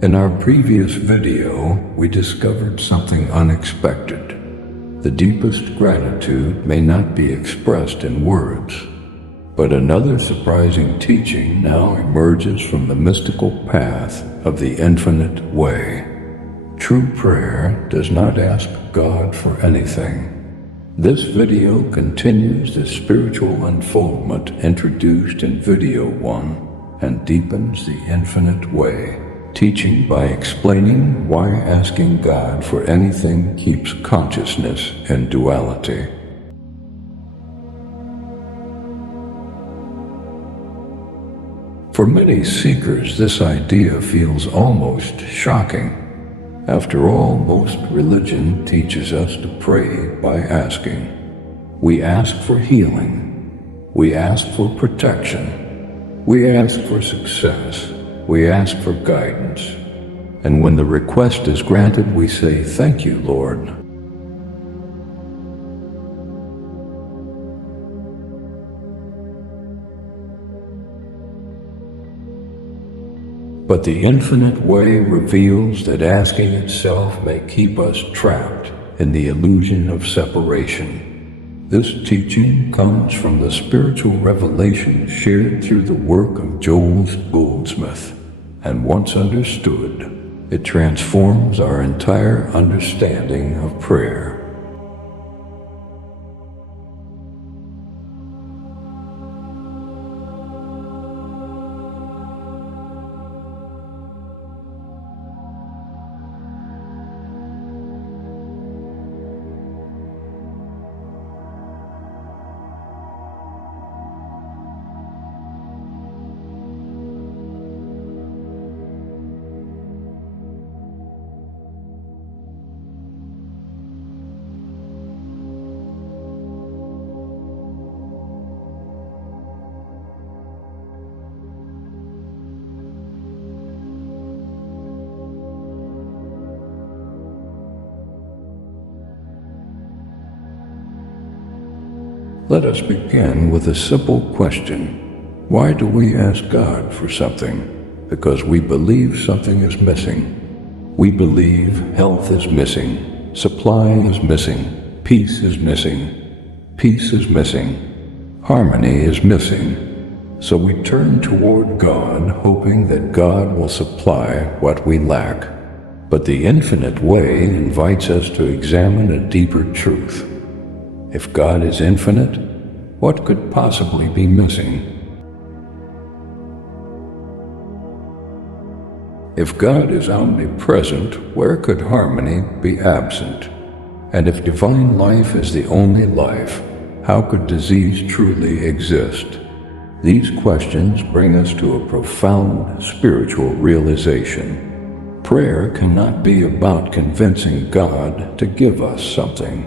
In our previous video, we discovered something unexpected. The deepest gratitude may not be expressed in words, but another surprising teaching now emerges from the mystical path of the infinite way. True prayer does not ask God for anything. This video continues the spiritual unfoldment introduced in video 1 and deepens the infinite way, teaching by explaining why asking God for anything keeps consciousness in duality. For many seekers, this idea feels almost shocking. After all, most religion teaches us to pray by asking. We ask for healing. We ask for protection. We ask for success. We ask for guidance. And when the request is granted, we say, "Thank you, Lord." But the infinite way reveals that asking itself may keep us trapped in the illusion of separation. This teaching comes from the spiritual revelation shared through the work of Joel Goldsmith, and once understood, it transforms our entire understanding of prayer. Let us begin with a simple question. Why do we ask God for something? Because we believe something is missing. We believe health is missing, supply is missing, peace is missing, peace is missing, harmony is missing. So we turn toward God, hoping that God will supply what we lack. But the infinite way invites us to examine a deeper truth. If God is infinite, what could possibly be missing? If God is omnipresent, where could harmony be absent? And if divine life is the only life, how could disease truly exist? These questions bring us to a profound spiritual realization. Prayer cannot be about convincing God to give us something.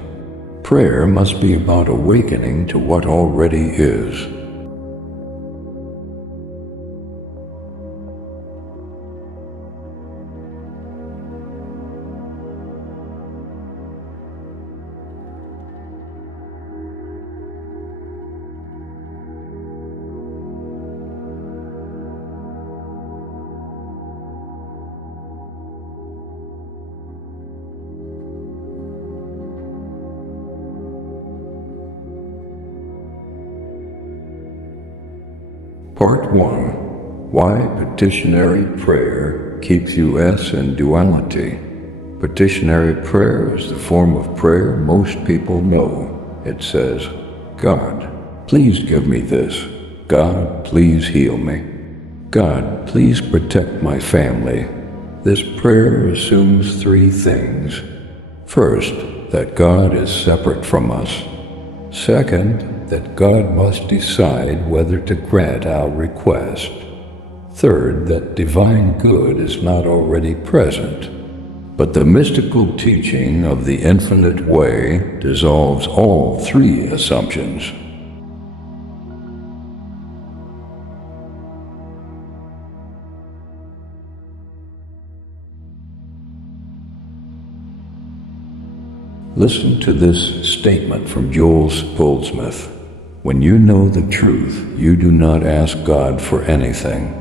Prayer must be about awakening to what already is. Part 1. Why petitionary prayer keeps us in duality. Petitionary prayer is the form of prayer most people know. It says, "God, please give me this. God, please heal me. God, please protect my family." This prayer assumes three things. First, that God is separate from us. Second, that God must decide whether to grant our request. Third, that divine good is not already present. But the mystical teaching of the infinite way dissolves all three assumptions. Listen to this statement from Joel Goldsmith. When you know the truth, you do not ask God for anything.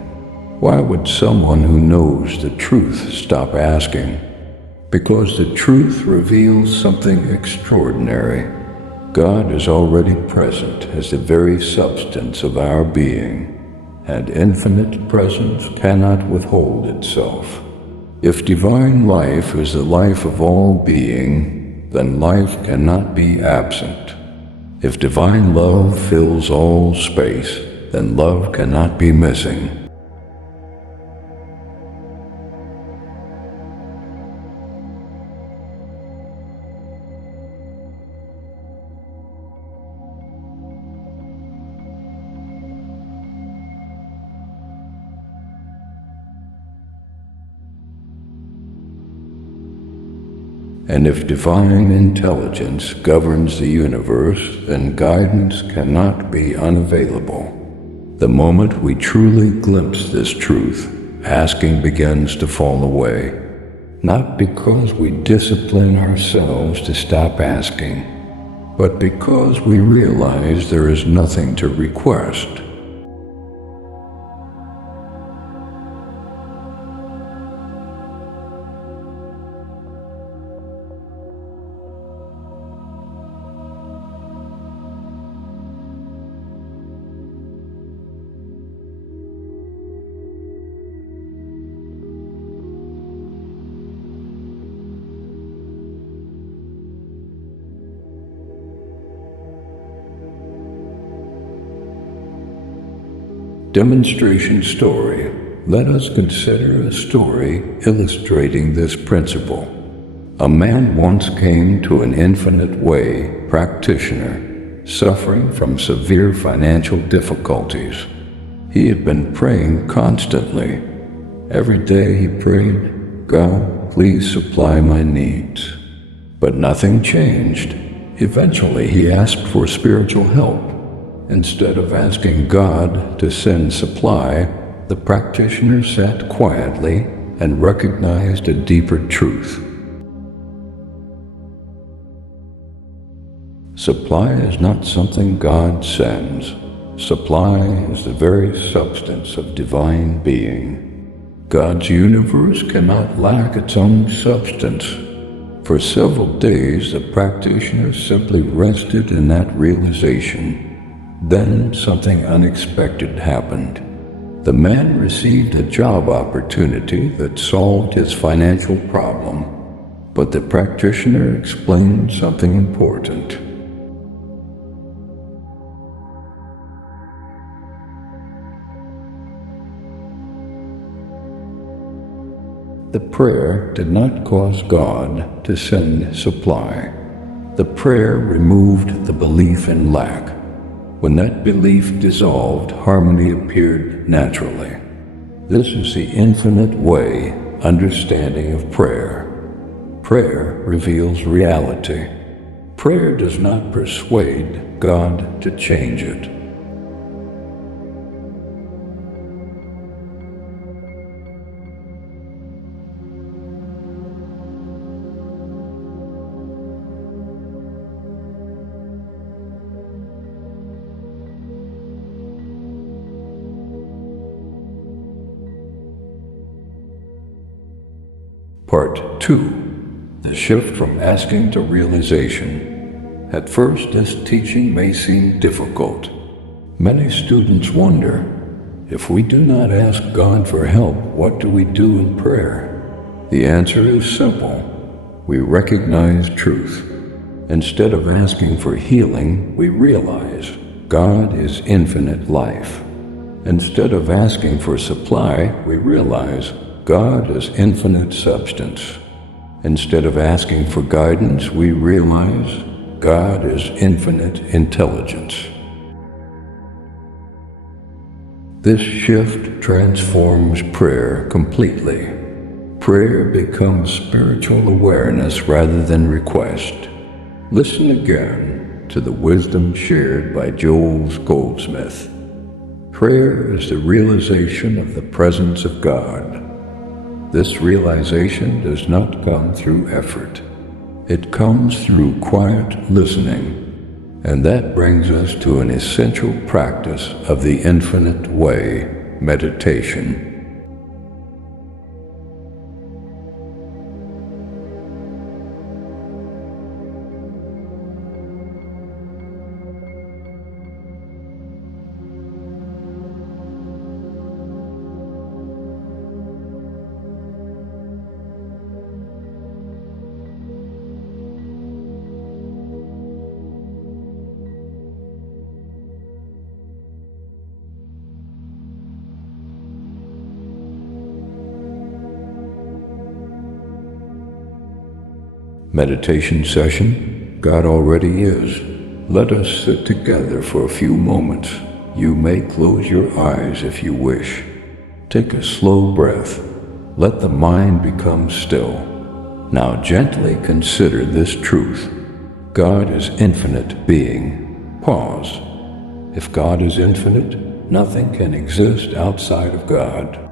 Why would someone who knows the truth stop asking? Because the truth reveals something extraordinary. God is already present as the very substance of our being, and infinite presence cannot withhold itself. If divine life is the life of all being, then life cannot be absent. If divine love fills all space, then love cannot be missing. And if divine intelligence governs the universe, then guidance cannot be unavailable. The moment we truly glimpse this truth, asking begins to fall away. Not because we discipline ourselves to stop asking, but because we realize there is nothing to request. Demonstration story. Let us consider a story illustrating this principle. A man once came to an Infinite Way practitioner, suffering from severe financial difficulties. He had been praying constantly. Every day he prayed, "God, please supply my needs." But nothing changed. Eventually he asked for spiritual help. Instead of asking God to send supply, the practitioner sat quietly and recognized a deeper truth. Supply is not something God sends. Supply is the very substance of divine being. God's universe cannot lack its own substance. For several days, the practitioner simply rested in that realization. Then something unexpected happened. The man received a job opportunity that solved his financial problem, but the practitioner explained something important. The prayer did not cause God to send supply. The prayer removed the belief in lack. When that belief dissolved, harmony appeared naturally. This is the Infinite Way understanding of prayer. Prayer reveals reality. Prayer does not persuade God to change it. Part 2. The shift from asking to realization. At first, this teaching may seem difficult. Many students wonder, if we do not ask God for help, what do we do in prayer? The answer is simple. We recognize truth. Instead of asking for healing, we realize God is infinite life. Instead of asking for supply, we realize God is infinite substance. Instead of asking for guidance, we realize God is infinite intelligence. This shift transforms prayer completely. Prayer becomes spiritual awareness rather than request. Listen again to the wisdom shared by Joel Goldsmith. Prayer is the realization of the presence of God. This realization does not come through effort. It comes through quiet listening, and that brings us to an essential practice of the Infinite Way, meditation. Meditation session? God already is. Let us sit together for a few moments. You may close your eyes if you wish. Take a slow breath. Let the mind become still. Now gently consider this truth. God is infinite being. Pause. If God is infinite, nothing can exist outside of God.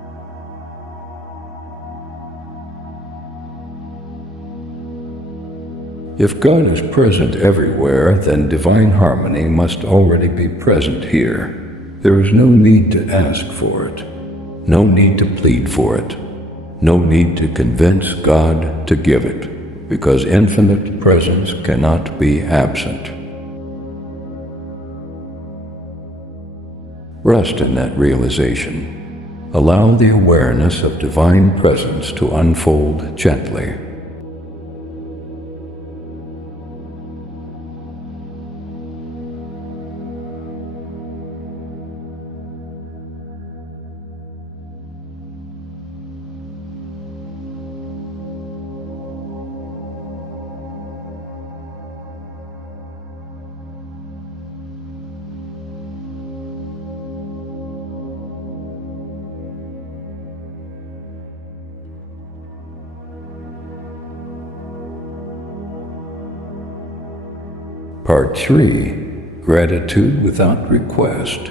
If God is present everywhere, then divine harmony must already be present here. There is no need to ask for it, no need to plead for it, no need to convince God to give it, because infinite presence cannot be absent. Rest in that realization. Allow the awareness of divine presence to unfold gently. Part 3. Gratitude without request.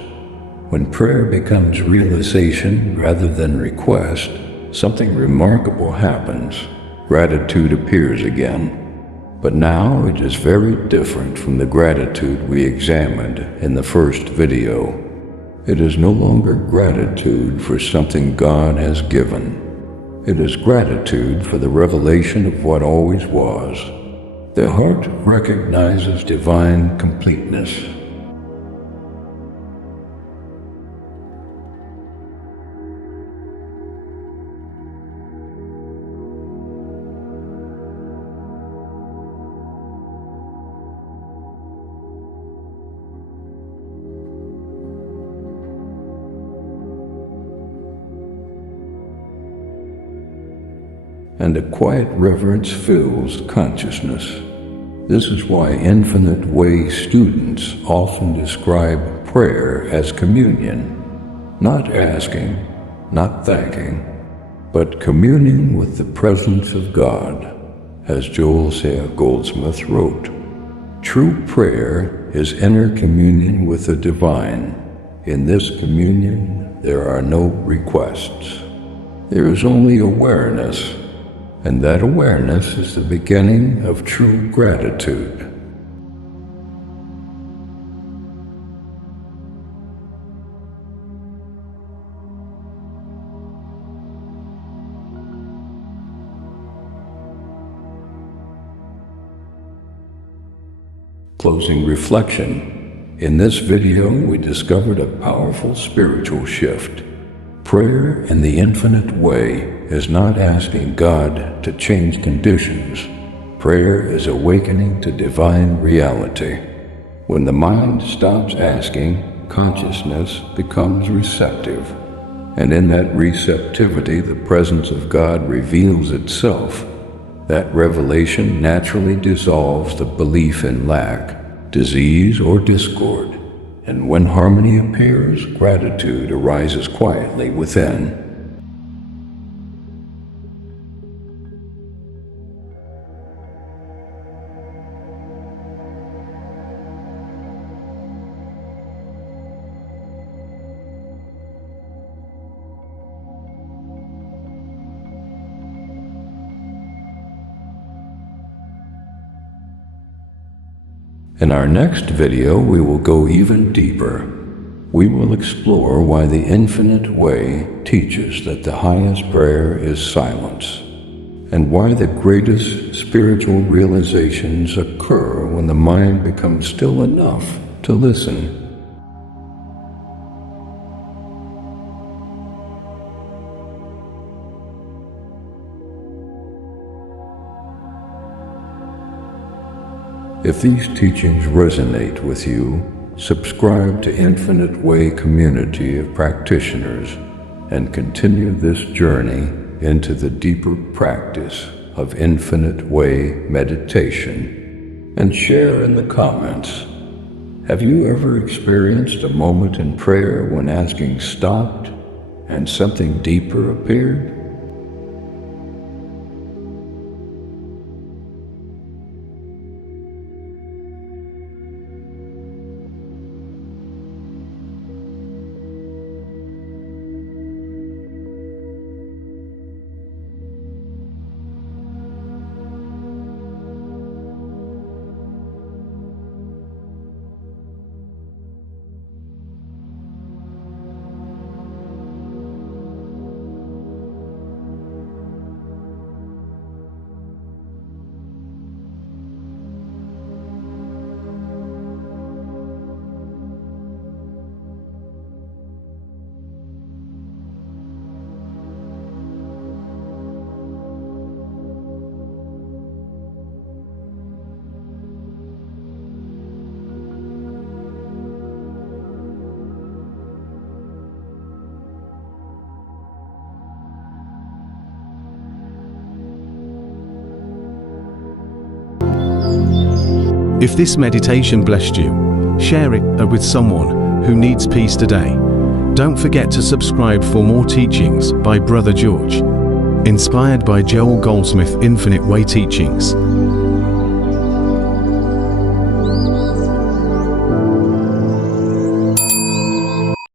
When prayer becomes realization rather than request, something remarkable happens. Gratitude appears again. But now it is very different from the gratitude we examined in the first video. It is no longer gratitude for something God has given. It is gratitude for the revelation of what always was. The heart recognizes divine completeness. And a quiet reverence fills consciousness. This is why Infinite Way students often describe prayer as communion, not asking, not thanking, but communing with the presence of God, as Joel Seth Goldsmith wrote. True prayer is inner communion with the divine. In this communion, there are no requests. There is only awareness. And that awareness is the beginning of true gratitude. Closing reflection. In this video, we discovered a powerful spiritual shift. Prayer in the infinite way is not asking God to change conditions. Prayer is awakening to divine reality. When the mind stops asking, consciousness becomes receptive. And in that receptivity, the presence of God reveals itself. That revelation naturally dissolves the belief in lack, disease, or discord. And when harmony appears, gratitude arises quietly within. In our next video, we will go even deeper. We will explore why the Infinite Way teaches that the highest prayer is silence, and why the greatest spiritual realizations occur when the mind becomes still enough to listen. If these teachings resonate with you, subscribe to Infinite Way Community of Practitioners and continue this journey into the deeper practice of Infinite Way Meditation and share in the comments. Have you ever experienced a moment in prayer when asking stopped and something deeper appeared? If this meditation blessed you, share it with someone who needs peace today. Don't forget to subscribe for more teachings by Brother George. Inspired by Joel Goldsmith Infinite Way Teachings.